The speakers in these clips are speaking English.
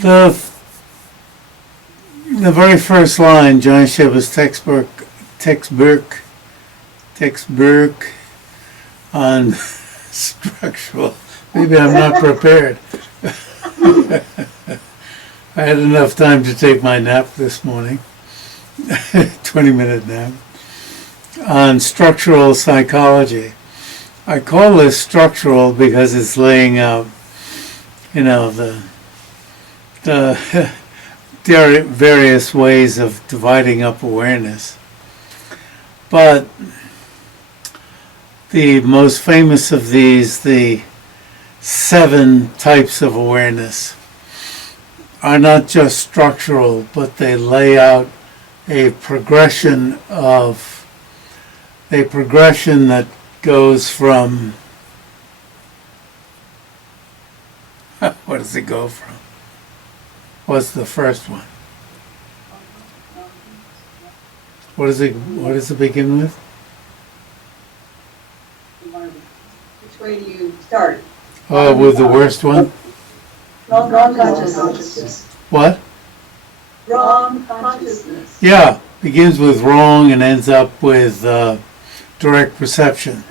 The very first line, Jam-yang-shay-pa's textbook on structural. Maybe I'm not prepared. I had enough time to take my nap this morning, 20-minute nap, on structural psychology. I call this structural because it's laying out, the various ways of dividing up awareness. But the most famous of these, the 7 types of awareness, are not just structural, but they lay out a progression that goes from, what does it go from? What's the first one? What does it begin with? Which way do you start? Oh, with the worst one? Wrong consciousness. What? Wrong consciousness. Yeah, begins with wrong and ends up with direct perception.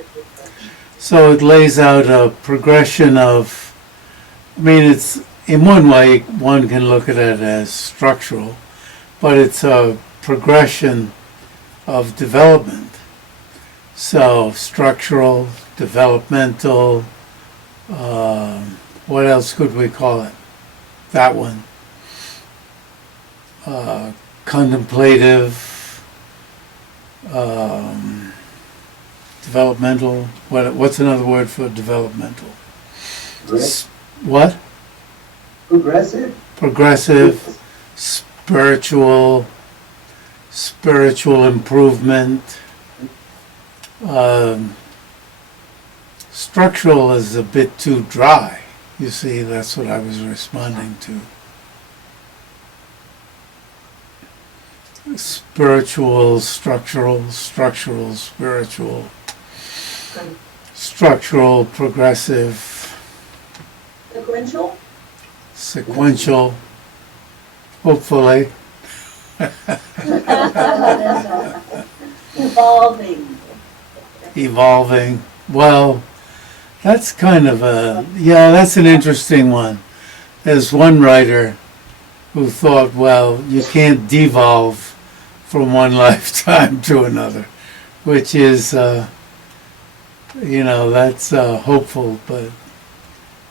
So it lays out a progression of, it's, in one way, one can look at it as structural, but it's a progression of development. So structural, developmental, what else could we call it? That one. Contemplative, developmental. What's another word for developmental? What? Progressive, spiritual improvement. Structural is a bit too dry. You see, that's what I was responding to. Spiritual, structural, spiritual, structural, progressive, sequential, hopefully. Evolving. Well, that's kind of that's an interesting one. There's one writer who thought, well, you can't devolve from one lifetime to another, which is, that's hopeful,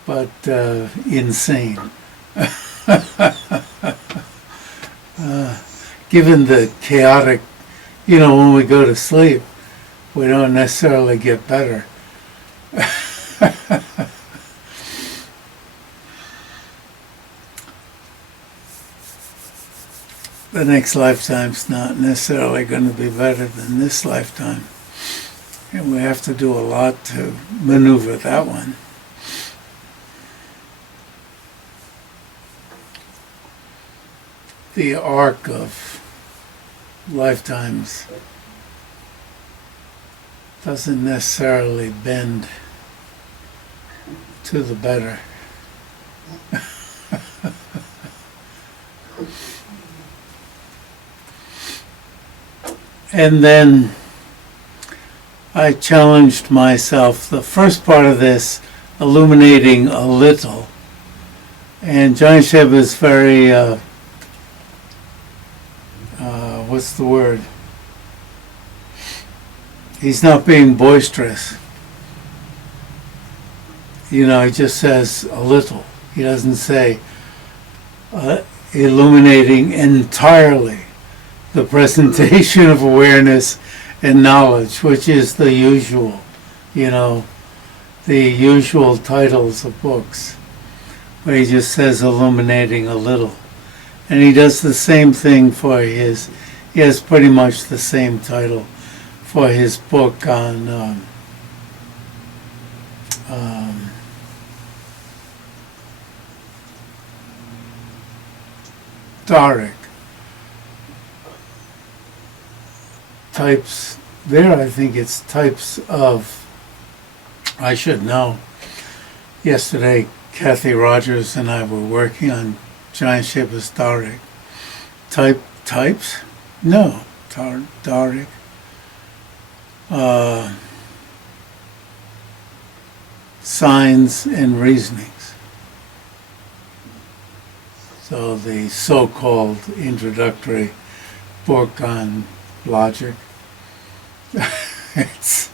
but insane. Given the chaotic, when we go to sleep, we don't necessarily get better. The next lifetime's not necessarily going to be better than this lifetime. And we have to do a lot to maneuver that one. The arc of lifetimes doesn't necessarily bend to the better. And then I challenged myself, the first part of this, illuminating a little. And Jam-yang-shay-pa is very, what's the word? He's not being boisterous. He just says a little. He doesn't say illuminating entirely the presentation of awareness and knowledge, which is the usual, the usual titles of books, where he just says illuminating a little. And he does the same thing for he has pretty much the same title for his book on Dharmic types. There, I think it's types of. I should know. Yesterday, Kathy Rogers and I were working on Jam-yang-shay-pa's Darik. Types? No. Darik. Signs and reasonings. So the so-called introductory book on logic. It's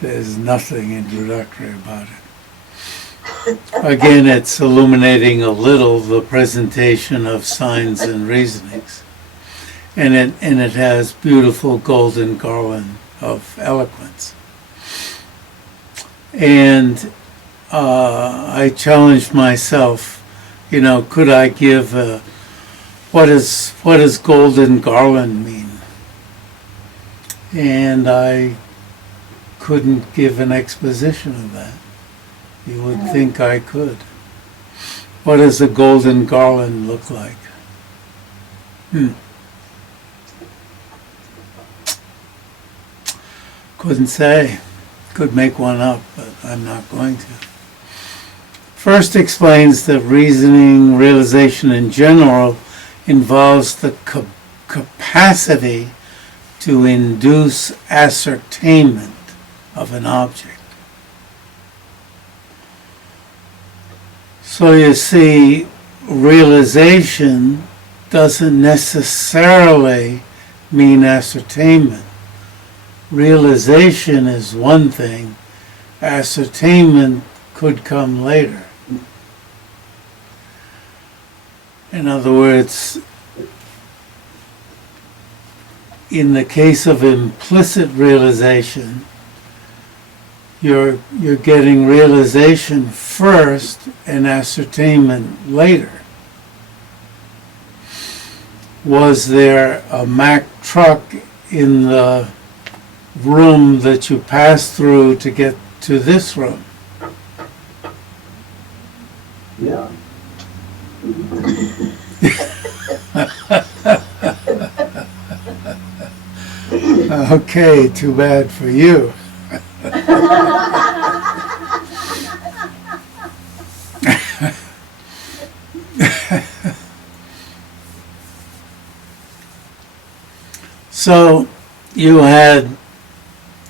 there's nothing introductory about it. Again, it's illuminating a little the presentation of signs and reasonings, and it has beautiful golden garland of eloquence. And I challenged myself, could I give what does golden garland mean? And I couldn't give an exposition of that. You would think I could. What does a golden garland look like? Couldn't say. Could make one up, but I'm not going to. First explains that reasoning, realization in general, involves the capacity to induce ascertainment of an object. So you see, realization doesn't necessarily mean ascertainment. Realization is one thing, ascertainment could come later. In other words, in the case of implicit realization, you're getting realization first and ascertainment later. Was there a Mack truck in the room that you passed through to get to this room? Yeah. Okay, too bad for you.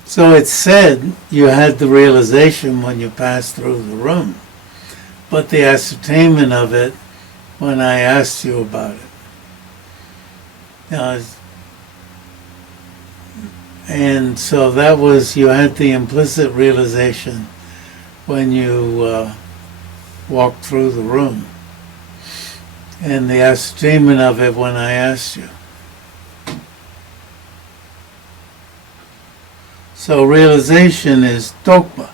So it said you had the realization when you passed through the room, but the ascertainment of it when I asked you about it. And so that was, you had the implicit realization when you walked through the room, and the ascertainment of it when I asked you. So realization is dokpa.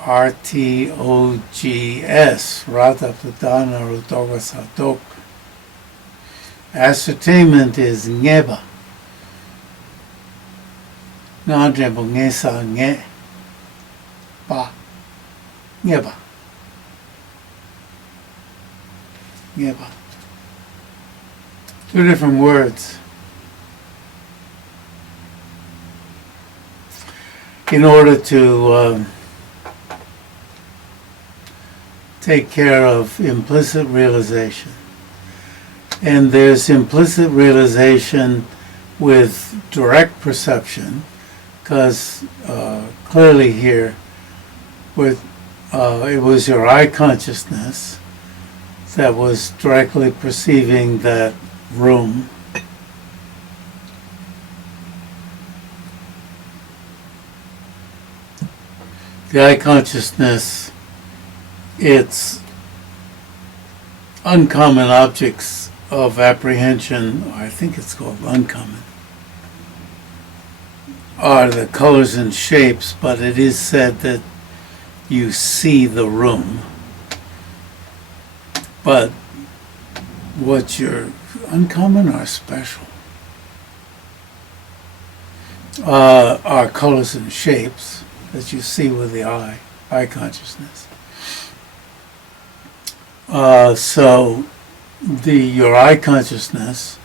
RTOGS, Rata Pradana Rutoga Satok. Ascertainment is ngeba. Ngajebo ngesa nge. Pa. Ngeba. Ngeba. Two different words. In order to take care of implicit realization. And there's implicit realization with direct perception, because clearly here, it was your eye consciousness that was directly perceiving that room. The eye consciousness, it's uncommon objects of apprehension, or I think it's called uncommon, are the colors and shapes, but it is said that you see the room. But what you're uncommon or special are colors and shapes that you see with the eye consciousness. So your eye consciousness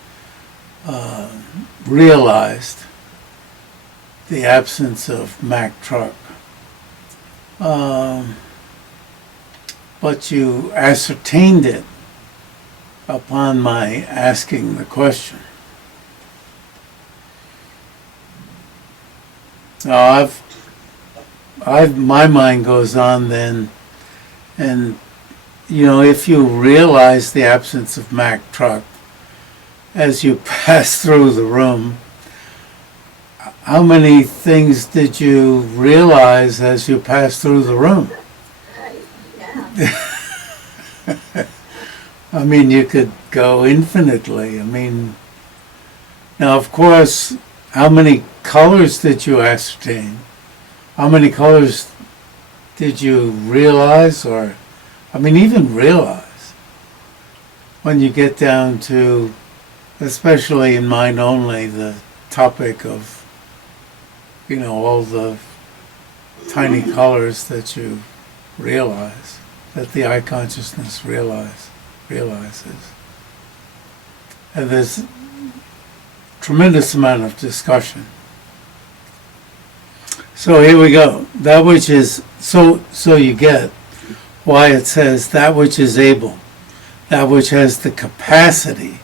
realized the absence of Mack truck. but you ascertained it upon my asking the question. Now my mind goes on then, and if you realize the absence of Mack truck as you pass through the room, how many things did you realize as you passed through the room? Yeah. I mean, you could go infinitely. I mean, now of course, how many colors did you ascertain? How many colors did you realize, or, even realize? When you get down to, especially in mind only, the topic of, all the tiny colors that you realize, that the eye consciousness realizes. And there's tremendous amount of discussion. So here we go. That which is, so you get why it says that which is able, that which has the capacity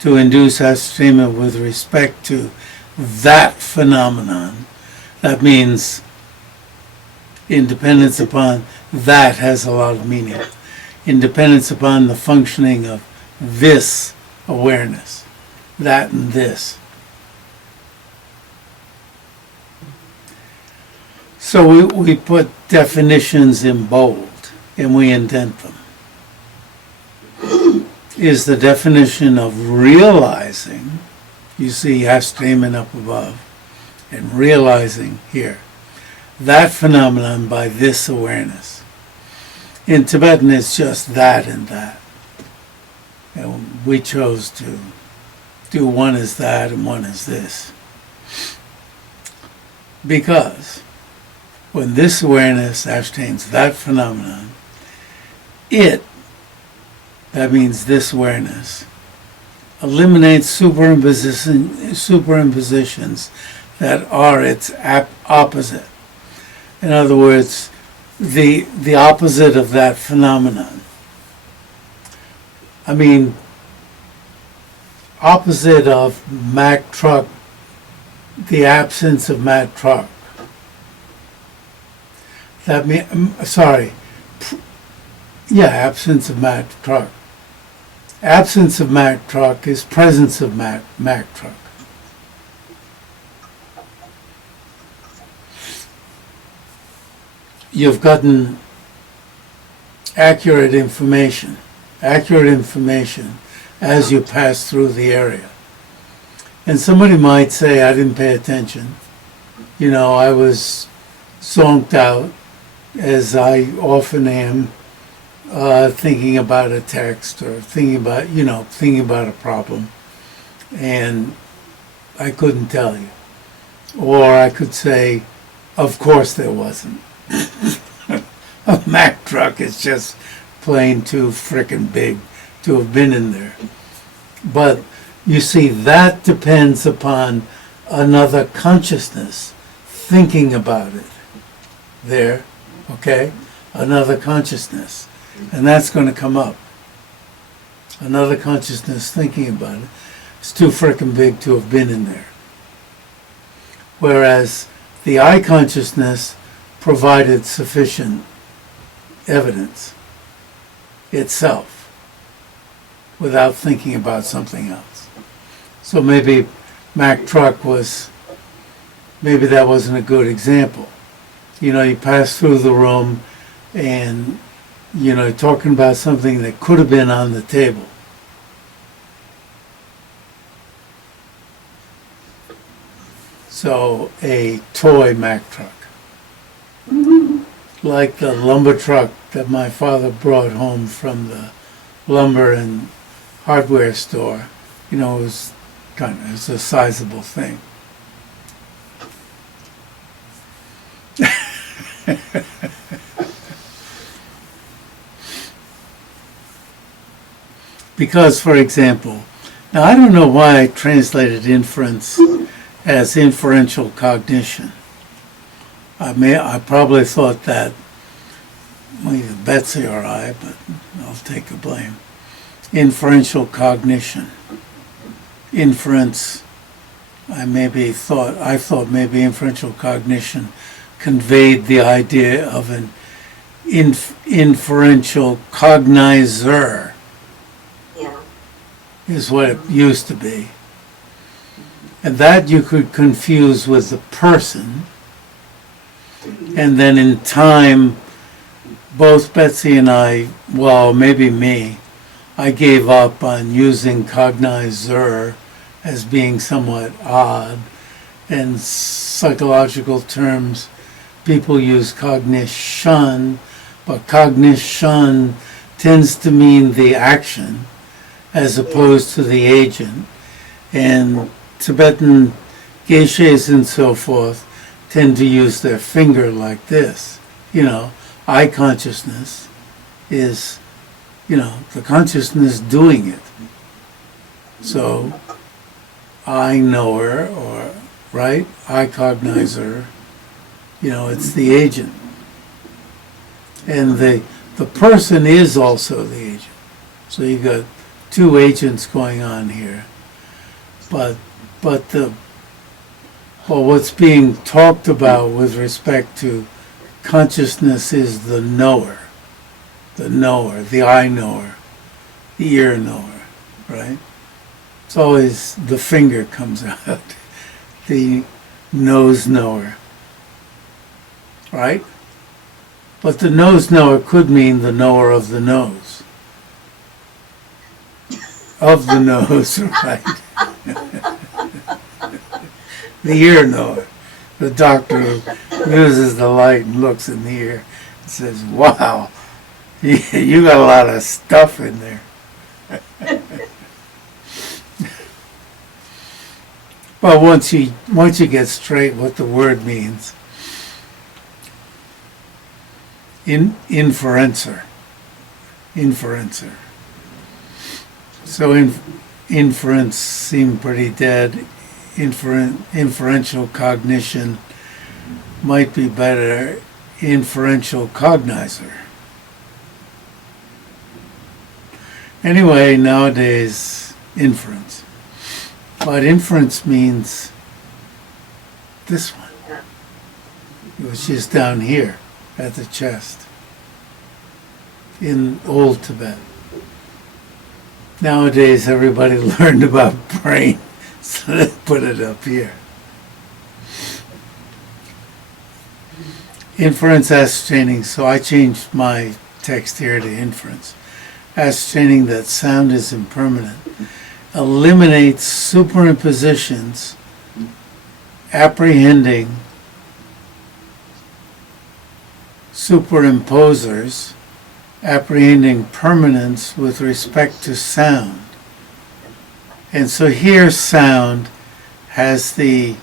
to induce ascertainment with respect to that phenomenon. That means independence upon that has a lot of meaning. Independence upon the functioning of this awareness, that and this. So we put definitions in bold and we indent them. Is the definition of realizing, you see ascertainment up above, and realizing here, that phenomenon by this awareness. In Tibetan it's just that and that. And we chose to do one as that and one as this. Because when this awareness ascertains that phenomenon, that means this awareness, eliminates superimpositions that are its opposite. In other words, the opposite of that phenomenon. Opposite of Mack truck, the absence of Mack truck. Absence of Mack truck. Absence of Mack truck is presence of Mack truck. You've gotten accurate information as you pass through the area. And somebody might say, I didn't pay attention. I was zonked out, as I often am, thinking about a text or thinking about a problem, and I couldn't tell you. Or I could say, of course there wasn't. A Mack truck is just plain too frickin' big to have been in there. But you see, that depends upon another consciousness thinking about it. There, okay? Another consciousness. And that's going to come up. Another consciousness thinking about it. It's too frickin' big to have been in there. Whereas the I consciousness provided sufficient evidence itself without thinking about something else. So maybe Mack truck maybe that wasn't a good example. You pass through the room and, talking about something that could have been on the table. So a toy Mack truck. Like the lumber truck that my father brought home from the lumber and hardware store. It was it's a sizable thing. Because, for example, now I don't know why I translated inference as inferential cognition. I probably thought that either Betsy or I, but I'll take the blame. Inferential cognition. Inference, I thought maybe inferential cognition conveyed the idea of an inferential cognizer, Yeah. is what it used to be. And that you could confuse with the person. And then in time, both Betsy and I, well, maybe me, I gave up on using cognizer as being somewhat odd. In psychological terms, people use cognition, but cognition tends to mean the action as opposed to the agent. And Tibetan geishas and so forth tend to use their finger like this. Eye consciousness is, the consciousness doing it. So, eye knower, or, right, eye cognizer, it's the agent. And the person is also the agent. So you got two agents going on here. But what's being talked about with respect to consciousness is the knower, the eye knower, the ear knower, right? It's always the finger comes out, the nose knower, right? But the nose knower could mean the knower of the nose. Of the nose, right? The ear knower. The doctor who uses the light and looks in the ear and says, wow, you got a lot of stuff in there. Well, once you get straight what the word means, inferencer. So inference seemed pretty dead. Inferential cognition might be better. Inferential cognizer. Anyway, nowadays, inference. But inference means this one, which is down here at the chest in Old Tibet. Nowadays, everybody learned about brain, so they put it up here. Inference ascertaining, so I changed my text here to inference. Ascertaining that sound is impermanent eliminates superimpositions, apprehending superimposers, apprehending permanence with respect to sound. And so here sound has the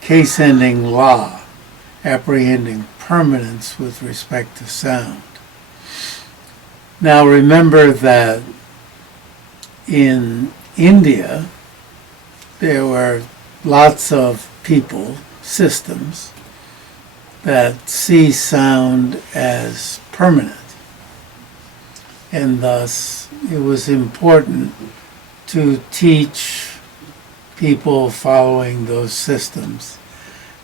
case ending la, apprehending permanence with respect to sound. Now remember that in India there were lots of people, systems, that see sound as permanent. And thus it was important to teach people following those systems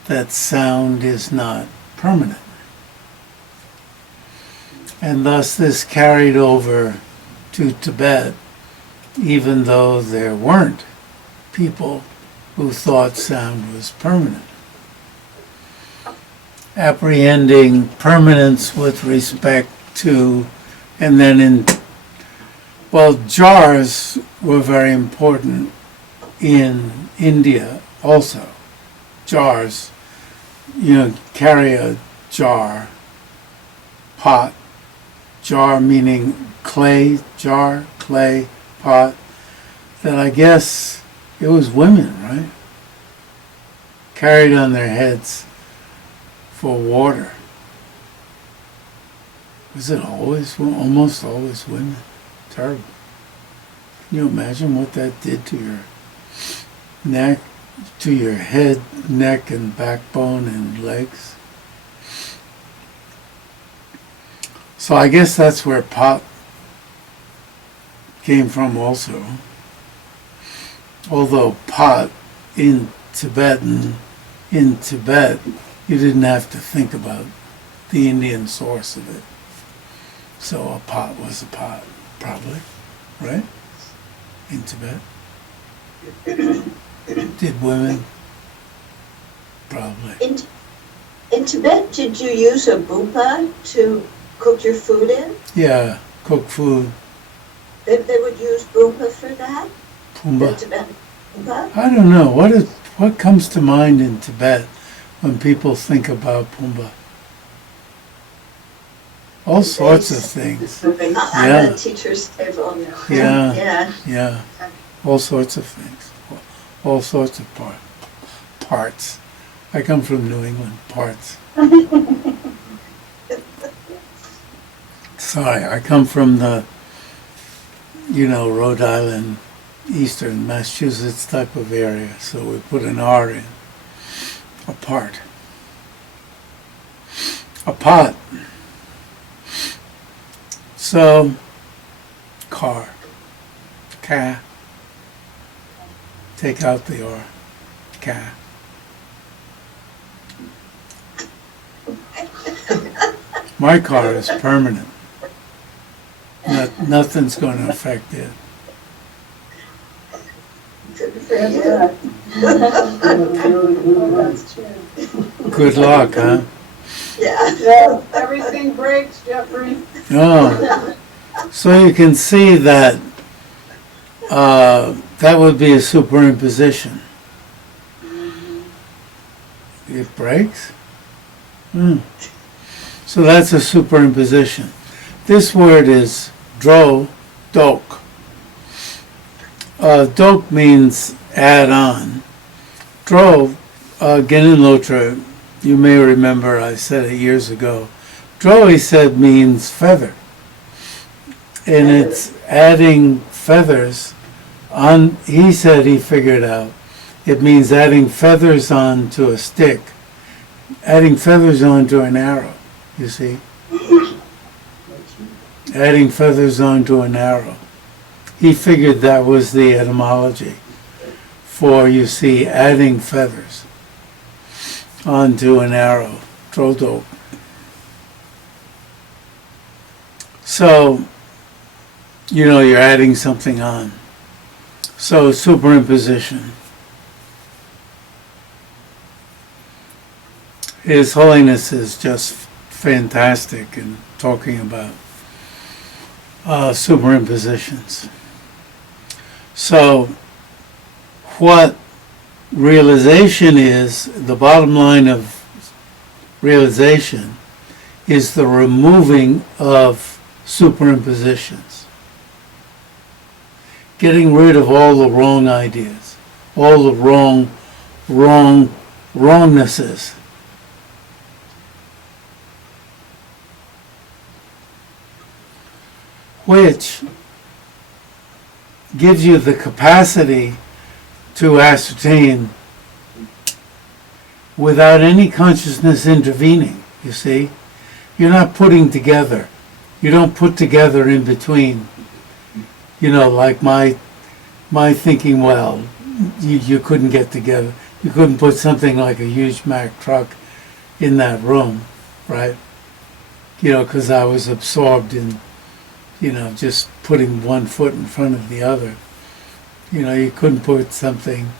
that sound is not permanent. And thus this carried over to Tibet, even though there weren't people who thought sound was permanent. Apprehending permanence with respect to, and then jars were very important in India also. Jars, carry a jar, pot, jar meaning clay, jar, clay, pot, that I guess it was women, right? Carried on their heads for water. Was it almost always women? Terrible. Can you imagine what that did to your neck, to your head, neck, and backbone and legs? So I guess that's where pot came from also. Although pot in Tibet, you didn't have to think about the Indian source of it. So a pot was a pot, probably, right? In Tibet. Did women? Probably. In Tibet, did you use a bupa to cook your food in? Yeah, cook food. They would use bupa for that? Pumbaa. The Tibetan bupa? I don't know. What comes to mind in Tibet when people think about Pumbaa? All sorts of things. On Yeah. the teacher's table. Yeah. Yeah. Yeah, all sorts of things. All sorts of parts. I come from New England, parts. Sorry, I come from the, Rhode Island, eastern Massachusetts type of area, so we put an R in. A part. A pot. So, car. Car. Take out the R. Car. My car is permanent. Nothing's going to affect it. Good for you. That's true. Good luck, huh? Yeah. Everything breaks, Jeffrey. Oh. So you can see that that would be a superimposition. It breaks? So that's a superimposition. This word is dok. Dok means add on. Genin Lotra, you may remember I said it years ago. He said, means feather. And it's adding feathers on, he said he figured out. It means adding feathers onto a stick. Adding feathers onto an arrow, you see. Adding feathers onto an arrow. He figured that was the etymology for, you see, adding feathers onto an arrow. Drodok. So, you're adding something on. So, superimposition. His Holiness is just fantastic in talking about superimpositions. So, what realization is, the bottom line of realization is the removing of superimpositions. Getting rid of all the wrong ideas, all the wrongnesses. Which gives you the capacity to ascertain without any consciousness intervening, you see. You're not putting together. You don't put together in between. Like my thinking, well, you couldn't get together. You couldn't put something like a huge Mack truck in that room, right? Because I was absorbed in just putting one foot in front of the other. You couldn't put something,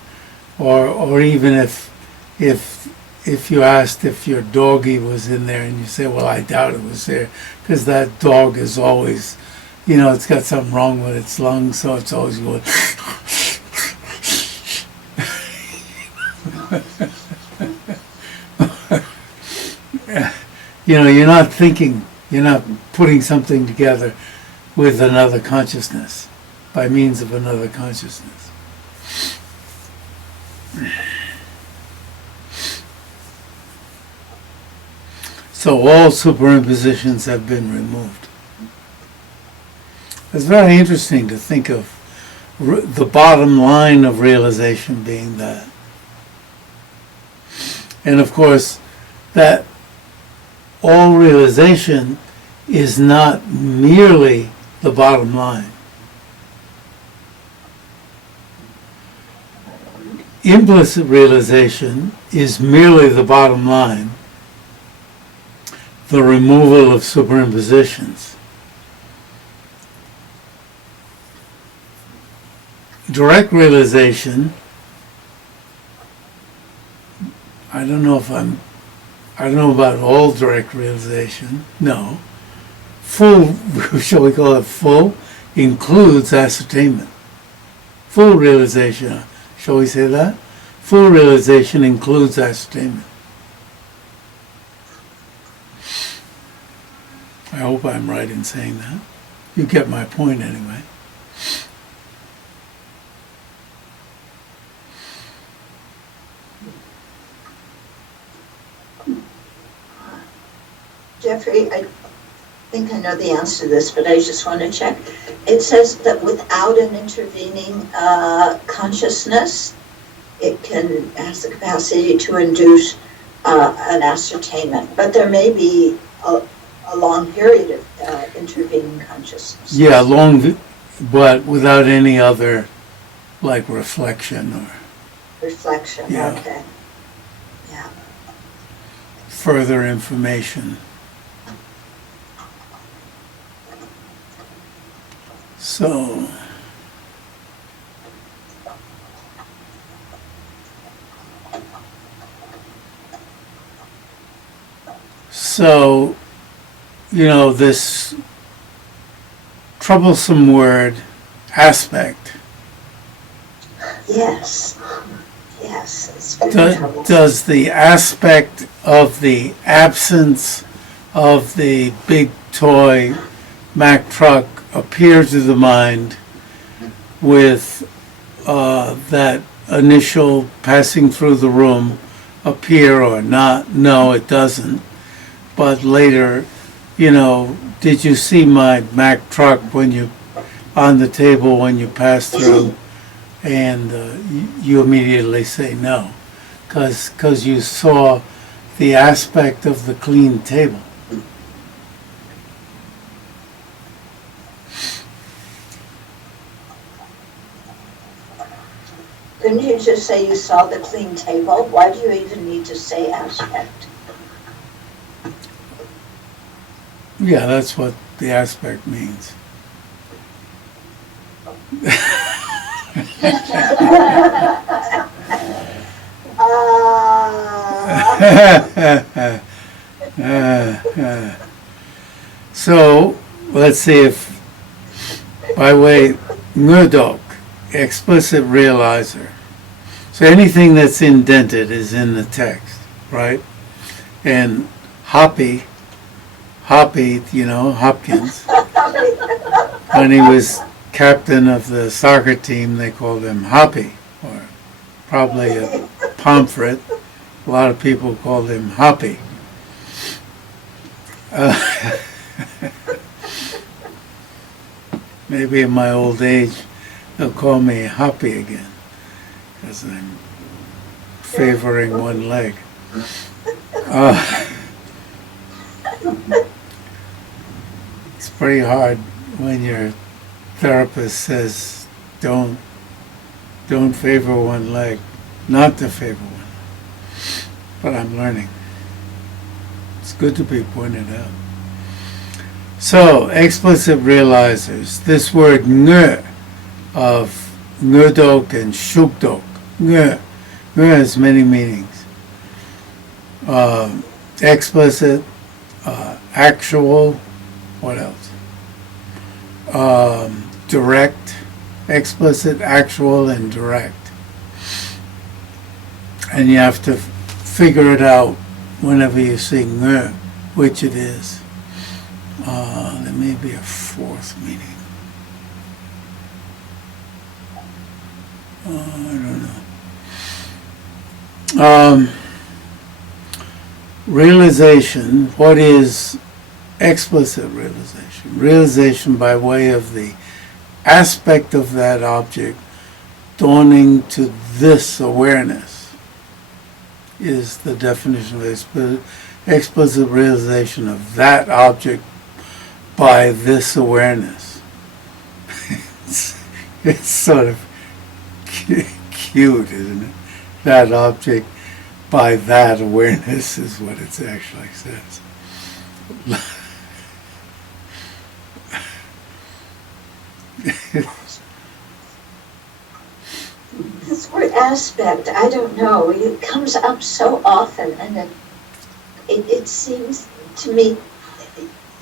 or even if you asked if your doggy was in there and you say, well, I doubt it was there, because that dog is always, it's got something wrong with its lungs, so it's always going. You're not thinking, you're not putting something together with another consciousness, by means of another consciousness. So all superimpositions have been removed. It's very interesting to think of the bottom line of realization being that. And of course, that all realization is not merely the bottom line. Implicit realization is merely the bottom line, the removal of superimpositions. Direct realization, I don't know about all direct realization, no. Full, shall we call it full, includes ascertainment. Full realization, shall we say that? Full realization includes ascertainment. I hope I'm right in saying that. You get my point anyway. Jeffrey, I think I know the answer to this, but I just want to check. It says that without an intervening consciousness, it has the capacity to induce an ascertainment, but there may be a long period of intervening consciousness. Yeah, but without any other, like, reflection or Reflection, Yeah. okay. Yeah. further information. So, this troublesome word, aspect, Yes. Yes, it's very troublesome. does the aspect of the absence of the big toy Mack truck appear to the mind with that initial passing through the room appear or not? No, it doesn't. But later, did you see my Mack truck on the table when you pass through? And you immediately say no, because you saw the aspect of the clean table. Couldn't you just say you saw the clean table? Why do you even need to say aspect? Yeah, that's what the aspect means. So, let's see if, by way, ngudok, explicit realizer. So anything that's indented is in the text, right? And Hopkins, when he was captain of the soccer team, they called him Hoppy, or probably a Pomfret. A lot of people called him Hoppy. Maybe in my old age, they'll call me Hoppy again, because I'm favoring one leg. It's pretty hard when your therapist says, don't favor one leg, not to favor one. But I'm learning. It's good to be pointed out. So, explicit realizers. This word nge of ngudok and shukdok. Nge has many meanings. Explicit, actual, what else? Direct, explicit, actual, and direct. And you have to figure it out whenever you see nge, which it is. There may be a fourth meaning. I don't know. Realization, what is explicit realization? Realization by way of the aspect of that object dawning to this awareness is the definition of explicit realization of that object by this awareness. It's sort of cute, isn't it? That object by that awareness is what it actually says. This word aspect, I don't know, it comes up so often, and it seems to me,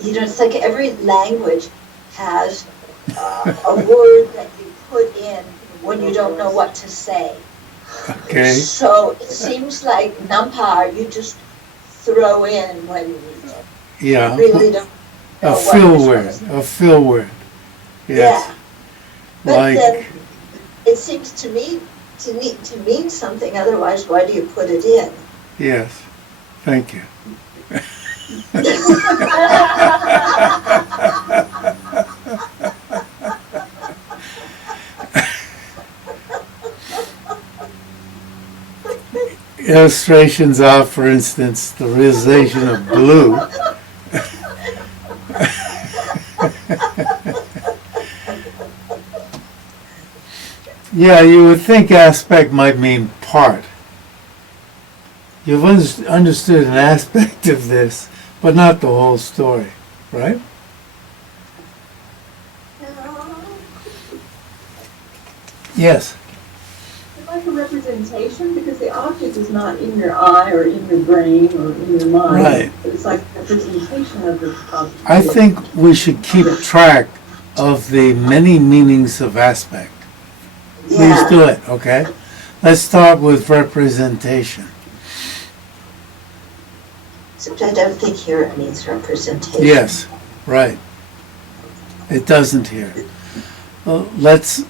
it's like every language has a word that you put in when you don't know what to say. Okay. So it seems like nampar you just throw in when you really don't know a what fill you're word, supposed to. a fill word. Yes. Yeah. But Like, then it seems to me to mean something, otherwise why do you put it in? yes. Thank you. Illustrations are, for instance, the realization of blue. Yeah, you would think aspect might mean part. You've understood an aspect of this, but not the whole story, right? Yes. It's like a representation because the object is not in your eye or in your brain or in your mind. Right. But it's like a representation of the object. I think we should keep track of the many meanings of aspect. Please do it, okay? Let's start with representation. Except I don't think here it means representation. Yes, right. It doesn't here. Well, let's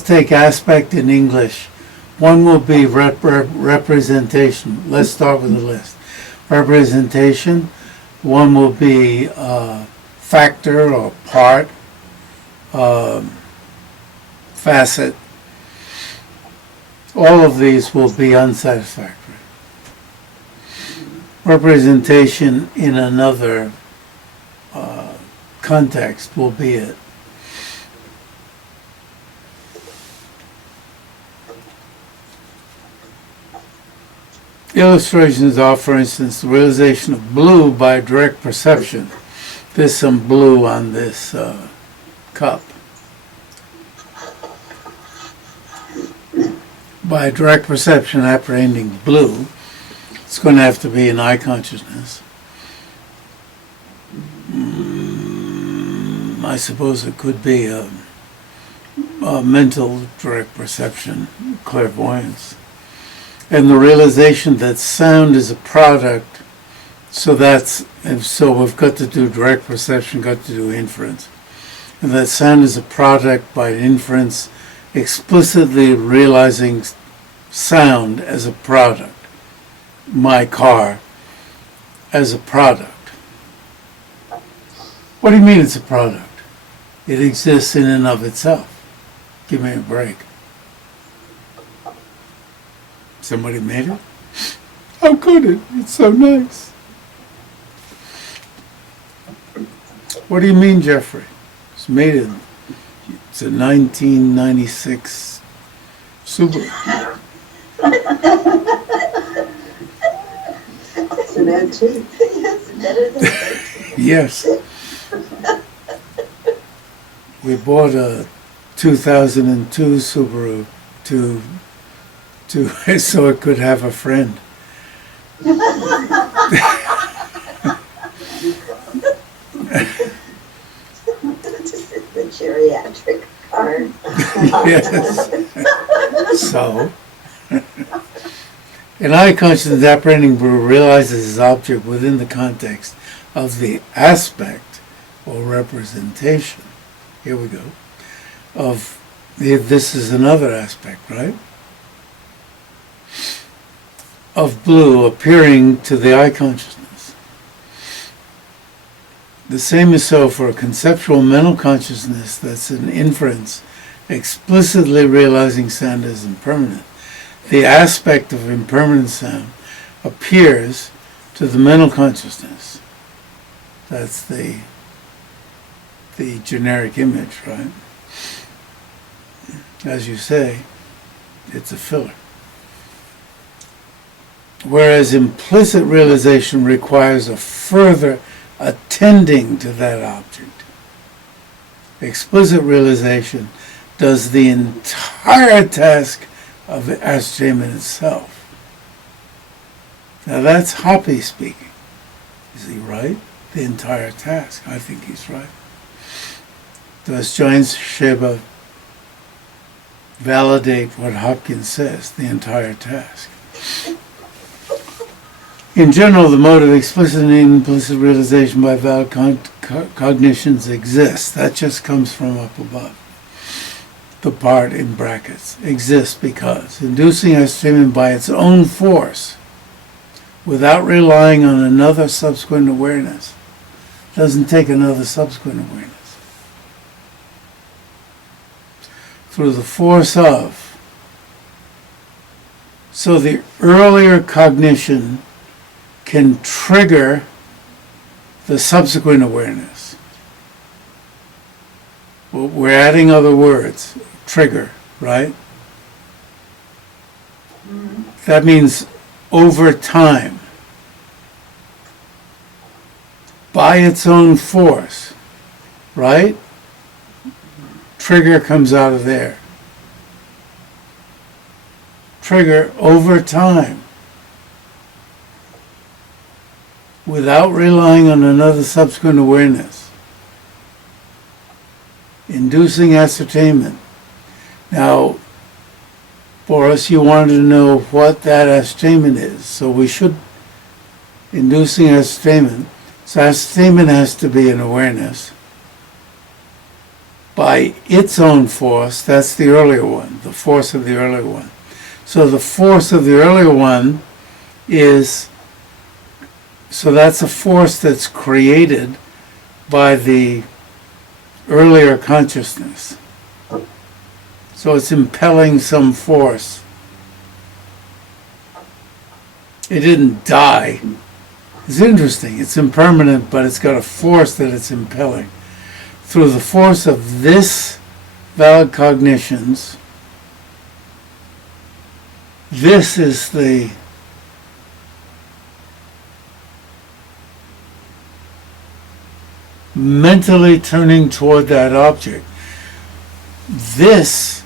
take aspect in English. One will be representation. Let's start with the list. Representation. One will be factor or part, facet. All of these will be unsatisfactory. Representation in another context will be it. Illustrations are, for instance, the realization of blue by direct perception. There's some blue on this cup. By direct perception apprehending blue, it's going to have to be an eye consciousness. I suppose it could be a mental direct perception, clairvoyance. And the realization that sound is a product, so we've got to do direct perception, got to do inference. And that sound is a product by inference, explicitly realizing sound as a product. My car as a product. What do you mean it's a product? It exists in and of itself. Give me a break. Somebody made it? How could it? It's so nice. What do you mean, Jeffrey? It's made in, it's a 1996 Subaru. It's an antique. It's better than an antique. Yes. We bought a 2002 Subaru to so it could have a friend. The geriatric car. Yes. So, an eye conscious apprehending Buddha realizes his object within the context of the aspect or representation. Here we go. This is another aspect, right? Of blue appearing to the eye consciousness. The same is so for a conceptual mental consciousness that's an inference, explicitly realizing sound as impermanent. The aspect of impermanent sound appears to the mental consciousness. That's the the generic image, right? As you say, it's a filler. Whereas implicit realization requires a further attending to that object. Explicit realization does the entire task of ascertainment itself. Now that's Hoppe speaking. Is he right? The entire task. I think he's right. Does Jam-yang-shay-pa validate what Hopkins says, the entire task? In general, the mode of explicit and implicit realization by valid cognitions exists. That just comes from up above. The part in brackets exists because inducing ascertainment by its own force without relying on another subsequent awareness. Doesn't take another subsequent awareness. Through the force of. So the earlier cognition can trigger the subsequent awareness. Well, we're adding other words. Trigger, right? Mm-hmm. That means over time, by its own force, right? Trigger comes out of there. Trigger over time, without relying on another subsequent awareness, inducing ascertainment. Now, Boris, you wanted to know what that ascertainment is, so we should, inducing ascertainment, so ascertainment has to be an awareness. By its own force, that's the earlier one, the force of the earlier one. So the force of the earlier one is, so that's a force that's created by the earlier consciousness. So it's impelling some force. It didn't die. It's interesting. It's impermanent, but it's got a force that it's impelling. Through the force of this valid cognitions, this is the mentally turning toward that object. This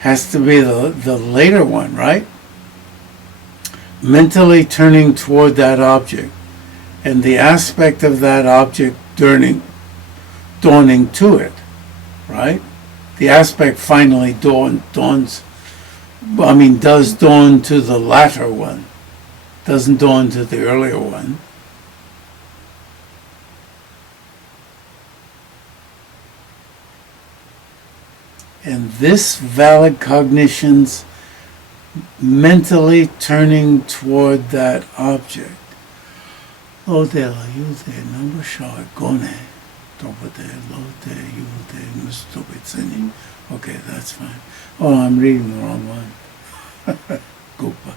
has to be the later one, right? Mentally turning toward that object, and the aspect of that object dawning to it, right? The aspect finally does dawn to the latter one, doesn't dawn to the earlier one. And this valid cognition's mentally turning toward that object. Lo de la yu de number shaw gone. Topa de lo de yu de mustopitsini. Okay, that's fine. Oh, I'm reading the wrong one. Gopa.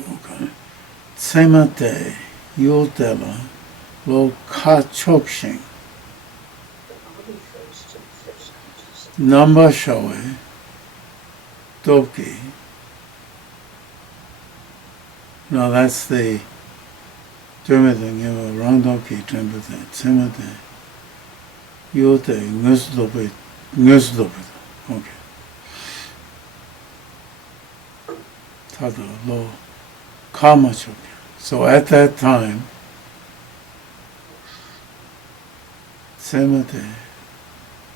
Okay. Semate yu de la lo ka chokshin. Namba showe, doki. No, that's the German you know, wrong doki, temper that, semate. Yote, ngusdopit. Okay. Tada, lo, kamachoki. So at that time, semate,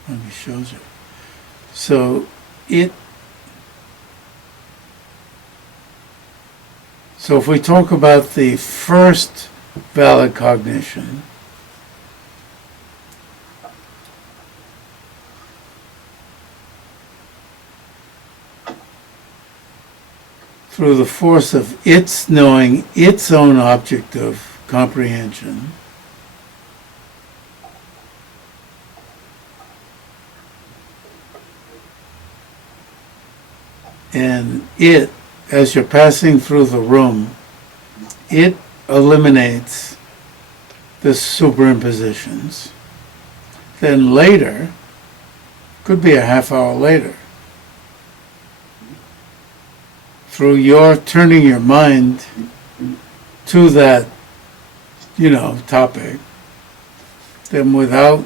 let me show you. So if we talk about the first valid cognition, through the force of its knowing its own object of comprehension, and it as you're passing through the room, it eliminates the superimpositions. Then later, could be a half hour later, through your turning your mind to that, topic, then without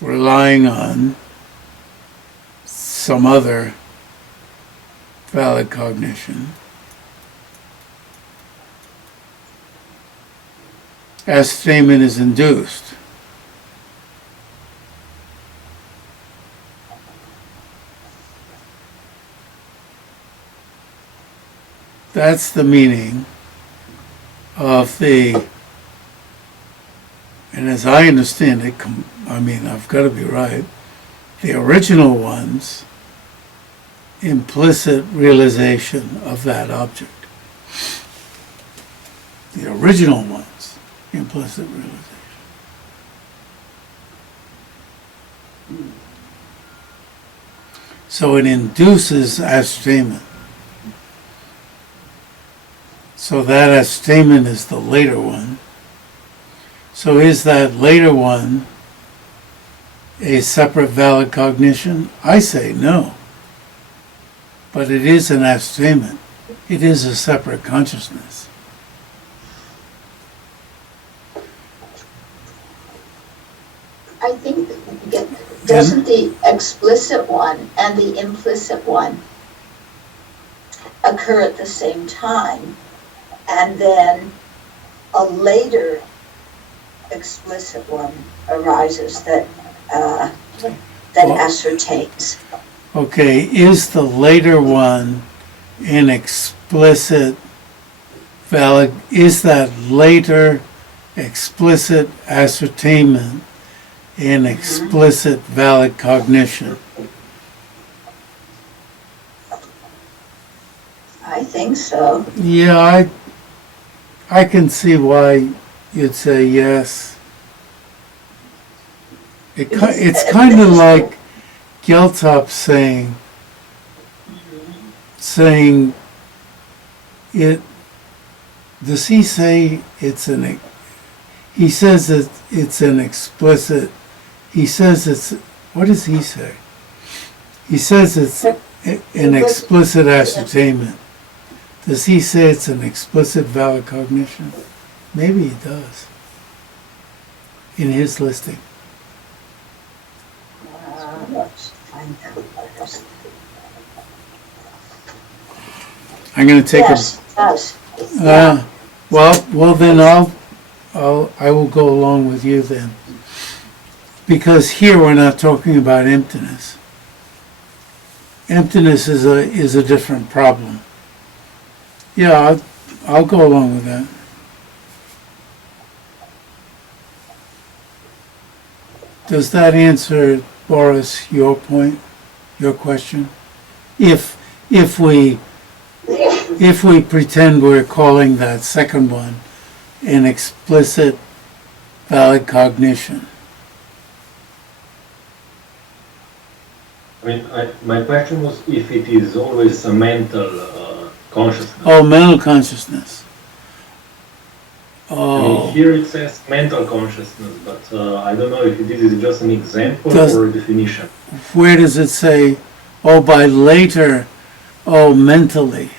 relying on some other valid cognition, ascertainment is induced. That's the meaning of and as I understand it, I've got to be right, the original one's implicit realization of that object. The original one's implicit realization. So it induces ascertainment. So that ascertainment is the later one. So is that later one a separate valid cognition? I say no. But it is an ascertainment. It is a separate consciousness. I think, doesn't the explicit one and the implicit one occur at the same time? And then a later explicit one arises that ascertains. Okay, is the later one an explicit valid, is that later explicit ascertainment an explicit valid cognition? I think so. Yeah, I can see why you'd say yes. It's kind of like Geltop saying it. Does he say it's an? He says that it's an explicit. He says it's. What does he say? He says it's an explicit ascertainment. Does he say it's an explicit valid cognition? Maybe he does. In his listing. Let's find out. I'm going to take Yes, yes. well then I will go along with you then. Because here we're not talking about emptiness. Emptiness is a different problem. Yeah, I'll go along with that. Does that answer, Boris, your point, your question? If we pretend we're calling that second one an explicit valid cognition. My question was if it is always a mental consciousness. Oh, mental consciousness. Oh. Here it says mental consciousness, but I don't know if this is just an example or a definition. Where does it say, by later, mentally?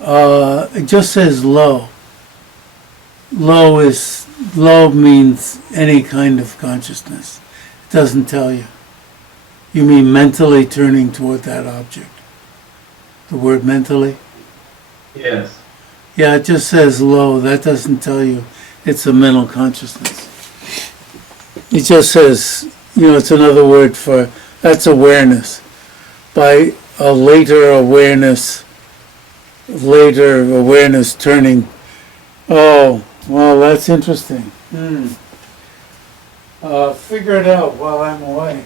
It just says low. Low means any kind of consciousness. It doesn't tell you. You mean mentally turning toward that object? The word mentally? Yes. Yeah, it just says low. That doesn't tell you it's a mental consciousness. It just says, it's another word for, that's awareness. By a later awareness turning, that's interesting. Figure it out while I'm away.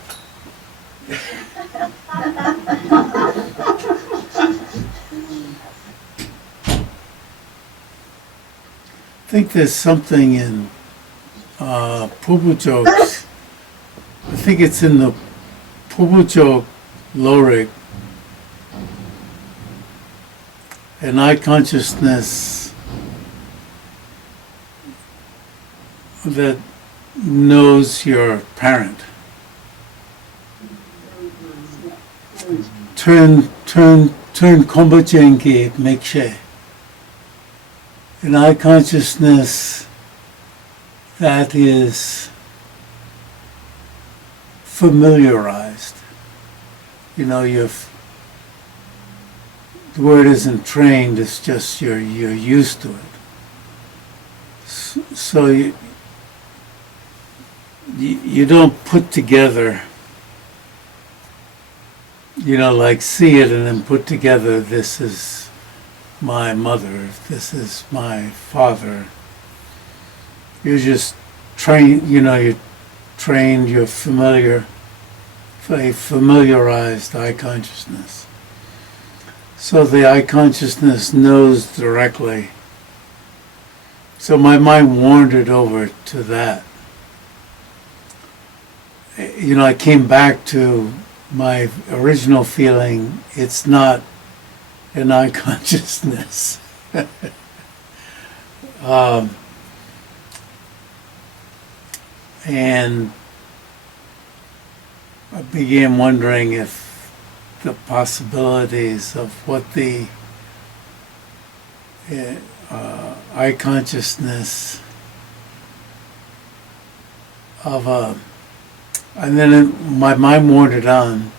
I think there's something in Pubujo's. I think it's in the Pubujo Lorik, an I consciousness that knows your parent. Turn Kombajenki an I consciousness that is familiarized. You know, the word isn't trained, it's just you're used to it. So you don't put together, you know, like see it and then put together, this is my mother, this is my father. You're just trained, you know, you're trained, you're familiar, a familiarized I consciousness. So the I consciousness knows directly. So my mind wandered over to that. You know, I came back to my original feeling, it's not an I consciousness. And I began wondering if the possibilities of what the I consciousness of and then my mind wandered on.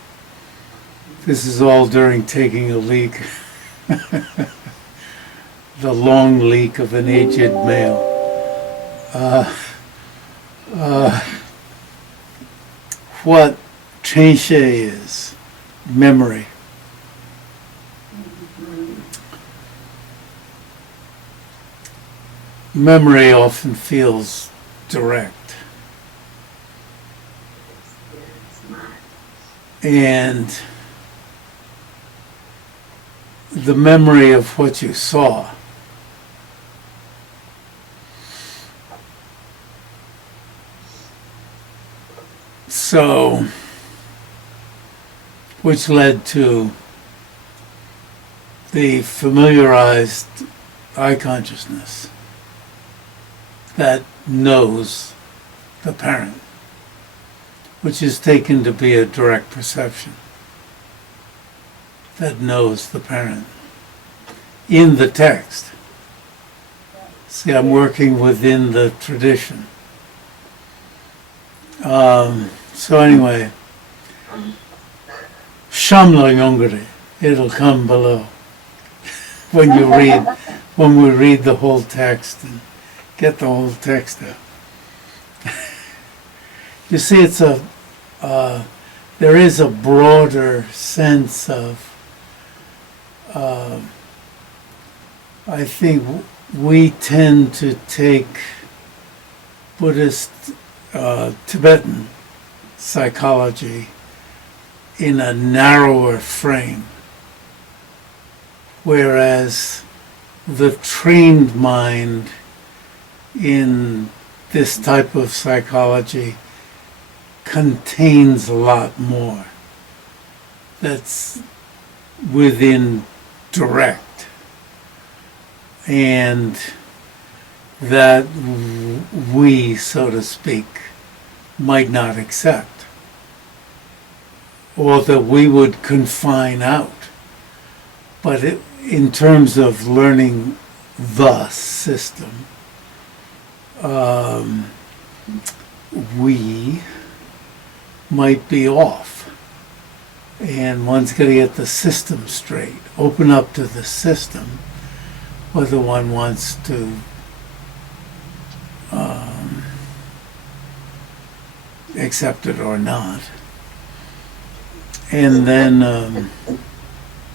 This is all during taking a leak, the long leak of an aged male. What Jam-yang-shay is, memory. Memory often feels direct. And the memory of what you saw. So, which led to the familiarized I consciousness that knows the parent, which is taken to be a direct perception that knows the parent in the text. See, I'm working within the tradition. So anyway, Shamla Yongere, it'll come below when we read the whole text and get the whole text out. You see, there is a broader sense of, I think we tend to take Buddhist, Tibetan psychology in a narrower frame, whereas the trained mind in this type of psychology contains a lot more that's within direct, and that we, so to speak, might not accept, or that we would confine out. But in terms of learning the system, we might be off. And one's got to get the system straight, open up to the system, whether one wants to accept it or not. And then,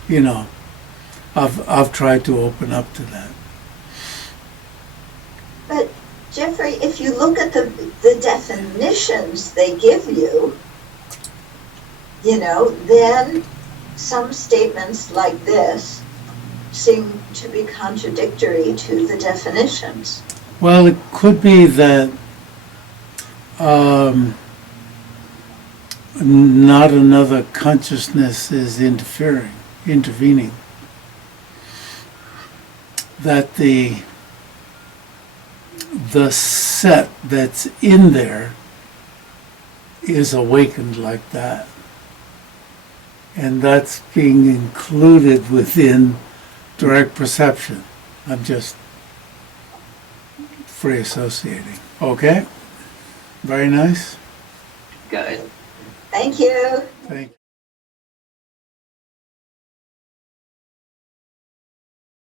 you know, I've tried to open up to that. But Jeffrey, if you look at the definitions they give you, you know, then some statements like this seem to be contradictory to the definitions. Well, it could be that not another consciousness is intervening. That the set that's in there is awakened like that. And that's being included within direct perception. I'm just free associating. Okay? Very nice. Good. Thank you. Thank you.